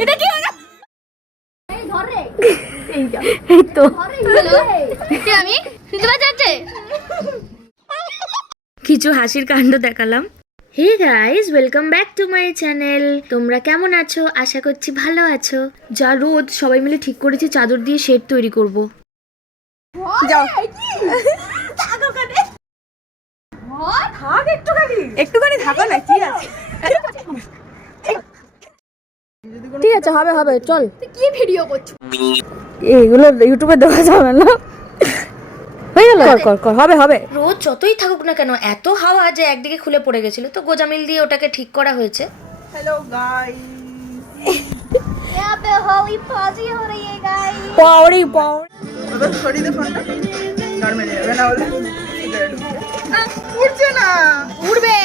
এটা কি হলো? এই তো আমি শুনতে পাচ্ছি। কিছু হাসির কাণ্ড দেখালাম। Hey guys, welcome back to my channel. তোমরা কেমন আছো? আশা করছি ভালো আছো। যা রোদ, সবাই মিলে ঠিক করেছি চাদর দিয়ে শেড তৈরি করব। যাও একটুখানি থাকো না, কি আছে? ঠিক আছে, হবে হবে, চল। কি ভিডিও করছো? এইগুলো ইউটিউবে দেওয়া যাবে না। হয়ে গেল, কর কর, হবে হবে। রোদ যতই থাকুক না কেন, এত হাওয়া যে একদিকে খুলে পড়ে গেছিল, তো গোজামিল দিয়ে ওটাকে ঠিক করা হয়েছে। হ্যালো গাইস, यहाँ पे होली पार्टी हो रही है गाइस। পাউরি পাউরি। ওটা ছড়িয়ে দে ফোনটা, গাড় মেরে যাবে না বলে। উঠছে না, উড়বে।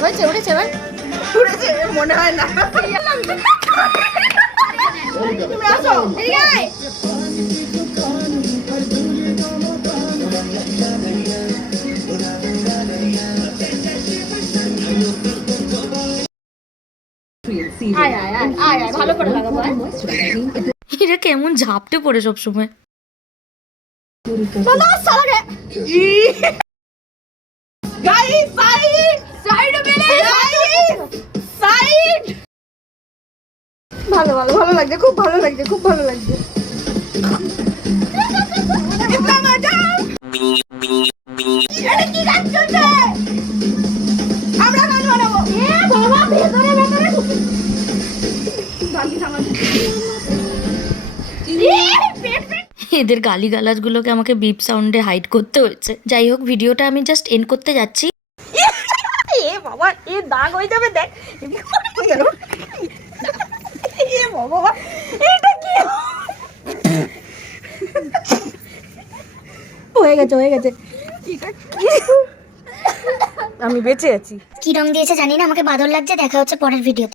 উড়েছে এবার। উঠেছে মনে হয় না। তুমি আসো, এদিকে আয়। আয় আয় আয় আয় আয়, ভালো করে লাগাবো। এরা কেমন ঝাপটে পড়ে সব সময়। বাবা সালা গাইস, সাইড সাইড মেলে সাইড। ভালো ভালো ভালো লাগছে, খুব ভালো লাগছে, খুব ভালো লাগছে। ইতনা মজা। এটা কি গান চলছে? আমরা গান বানাবো। এ বাবা, ভেতরে ভেতরে বাকি সামান। এদের গালিগালাজ গুলোকে আমাকে বিপ সাউন্ডে হাইড করতে হয়েছে। যাই হোক, ভিডিওটা আমি জাস্ট এন্ড করতে যাচ্ছি। এ বাবা, এ দাগ হয়ে যাবে, দেখ। হয়ে গেল। এ বাবা, এটা কি? হয়ে গেছে হয়ে গেছে। আমি বেঁচে আছি। কি রং দিয়েছে জানি না, আমাকে বাদর লাগছে। দেখা হচ্ছে পরের ভিডিওতে।